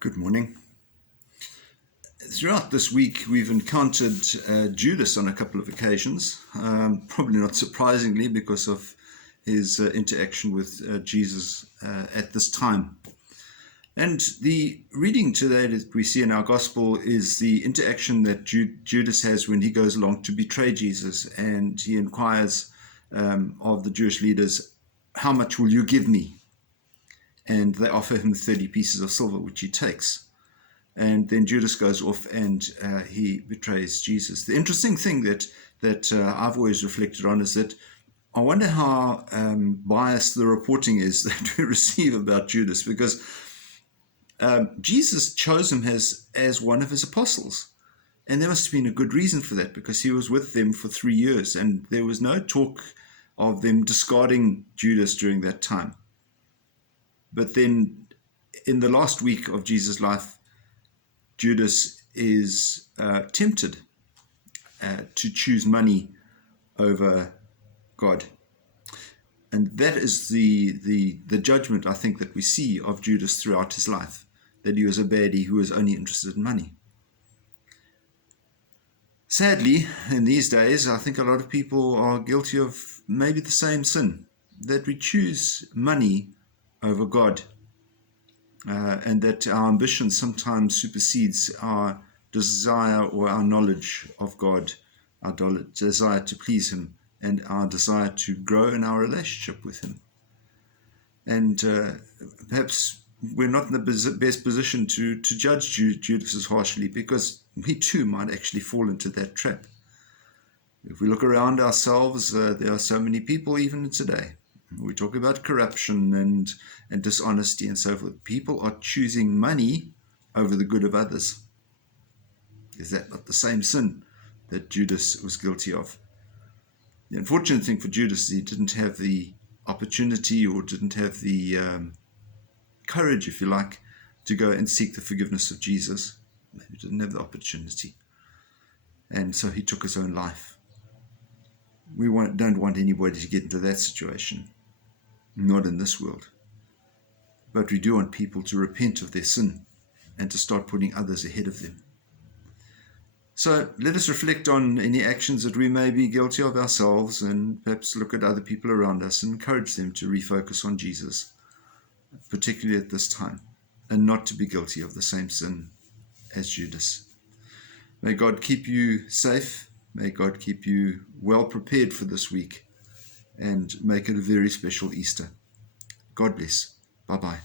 Good morning. Throughout this week, we've encountered Judas on a couple of occasions, probably not surprisingly because of his interaction with Jesus at this time. And the reading today that we see in our gospel is the interaction that Judas has when he goes along to betray Jesus, and he inquires of the Jewish leaders, "How much will you give me?" And they offer him 30 pieces of silver, which he takes. And then Judas goes off and he betrays Jesus. The interesting thing that I've always reflected on is that I wonder how biased the reporting is that we receive about Judas, because Jesus chose him as one of his apostles. And there must have been a good reason for that, because he was with them for 3 years, and there was no talk of them discarding Judas during that time. But then in the last week of Jesus' life, Judas is tempted to choose money over God. And that is the judgment, I think, that we see of Judas throughout his life, that he was a baddie who was only interested in money. Sadly, in these days, I think a lot of people are guilty of maybe the same sin, that we choose money over God, and that our ambition sometimes supersedes our desire or our knowledge of God, our desire to please Him, and our desire to grow in our relationship with Him. And perhaps we're not in the best position to judge Judas as harshly, because we too might actually fall into that trap. If we look around ourselves, there are so many people even today. We talk about corruption and dishonesty and so forth. People are choosing money over the good of others. Is that not the same sin that Judas was guilty of? The unfortunate thing for Judas is he didn't have the opportunity, or didn't have the courage, if you like, to go and seek the forgiveness of Jesus. Maybe didn't have the opportunity. And so he took his own life. We don't want anybody to get into that situation. Not in this world. But we do want people to repent of their sin and to start putting others ahead of them. So let us reflect on any actions that we may be guilty of ourselves, and perhaps look at other people around us and encourage them to refocus on Jesus, particularly at this time, and not to be guilty of the same sin as Judas. May God keep you safe. May God keep you well prepared for this week, and make it a very special Easter. God bless. Bye-bye.